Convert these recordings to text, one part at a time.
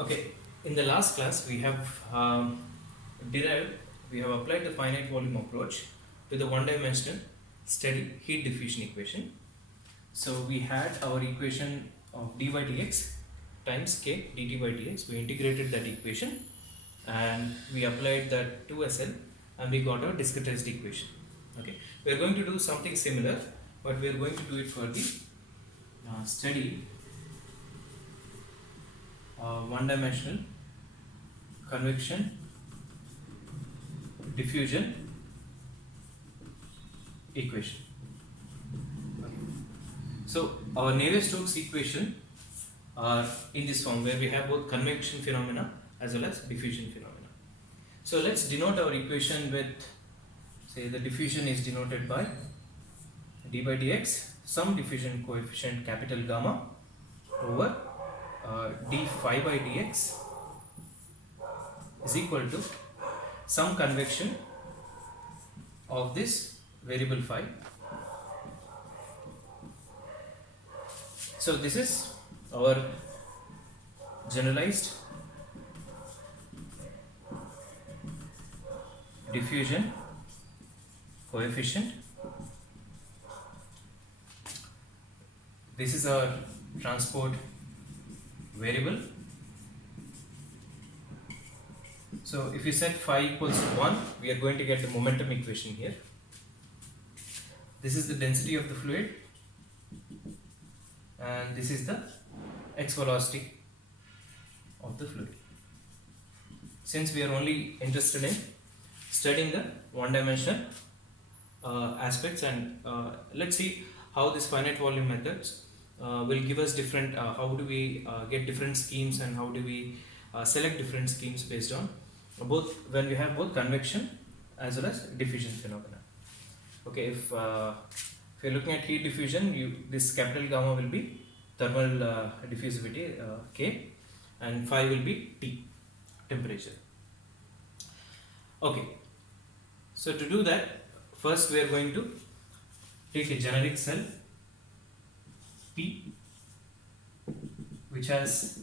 Okay, in the last class we have derived, we have applied the finite volume approach to the one-dimensional steady heat diffusion equation. So we had our equation of dy dx times k dt by dx. We integrated that equation and we applied that to SL and we got our discretized equation. Okay, we are going to do something similar, but we are going to do it for the steady one-dimensional convection diffusion equation. Okay. So our Navier-Stokes equation are in this form where we have both convection phenomena as well as diffusion phenomena. So let's denote our equation with, say, the diffusion is denoted by d by dx, some diffusion coefficient capital gamma over d phi by dx is equal to some convection of this variable phi. So this is our generalized diffusion coefficient. This is our transport variable. So if you set phi equals to 1, we are going to get the momentum equation here. This is the density of the fluid and this is the x velocity of the fluid. Since we are only interested in studying the one-dimensional aspects, and let's see how this finite volume methods will give us different, how do we get different schemes and how do we select different schemes based on both, when we have both convection as well as diffusion phenomena. Okay, if you're looking at heat diffusion, this capital gamma will be thermal diffusivity K and phi will be T, temperature. Okay, so to do that, first we are going to take a generic cell P which has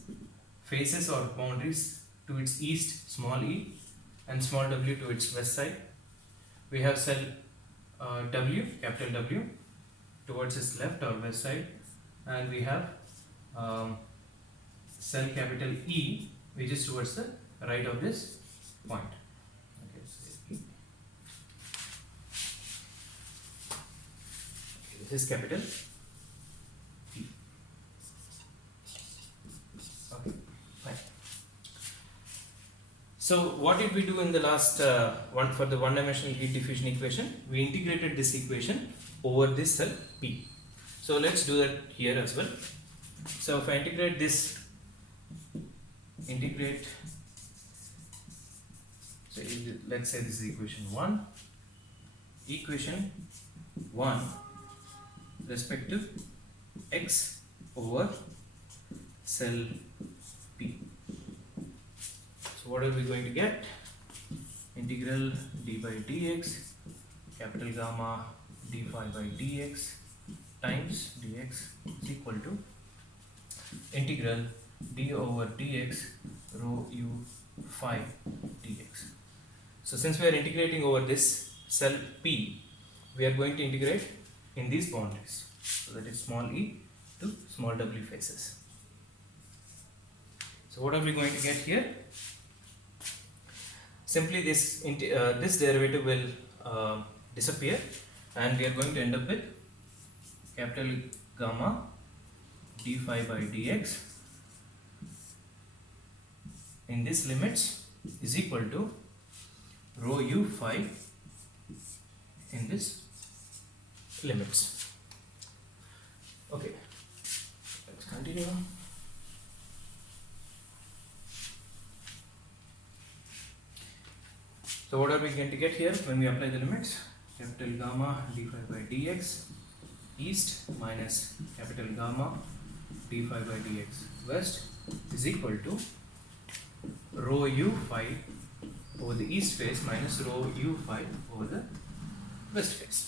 faces or boundaries to its east, small e, and small w to its west side. We have cell W, capital W, towards its left or west side, and we have cell capital E which is towards the right of this point. Okay, so this is capital P. Okay, fine. So what did we do in the last one for the one-dimensional heat diffusion equation? We integrated this equation over this cell P. So let's do that here as well. So if I integrate this, so let's say this is equation 1, respect to x over cell P. So what are we going to get? Integral d by dx capital gamma d phi by dx times dx is equal to integral d over dx rho u phi dx. So since we are integrating over this cell P, we are going to integrate in these boundaries. So that is small e to small w faces. So what are we going to get here? Simply this derivative will disappear and we are going to end up with capital gamma d phi by dx in these limits is equal to rho u phi in this limits. Okay, let's continue. So what are we going to get here when we apply the limits? Capital gamma d phi by dx east minus capital gamma d phi by dx west is equal to rho u phi over the east face minus rho u phi over the west face.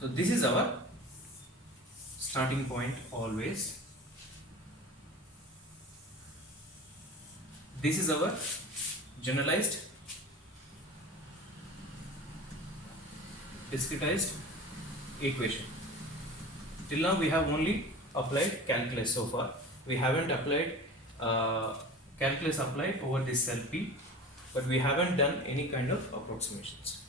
So this is our starting point always. This is our generalized discretized equation. Till now we have only applied calculus so far. We haven't applied calculus applied over this cell P, but we haven't done any kind of approximations.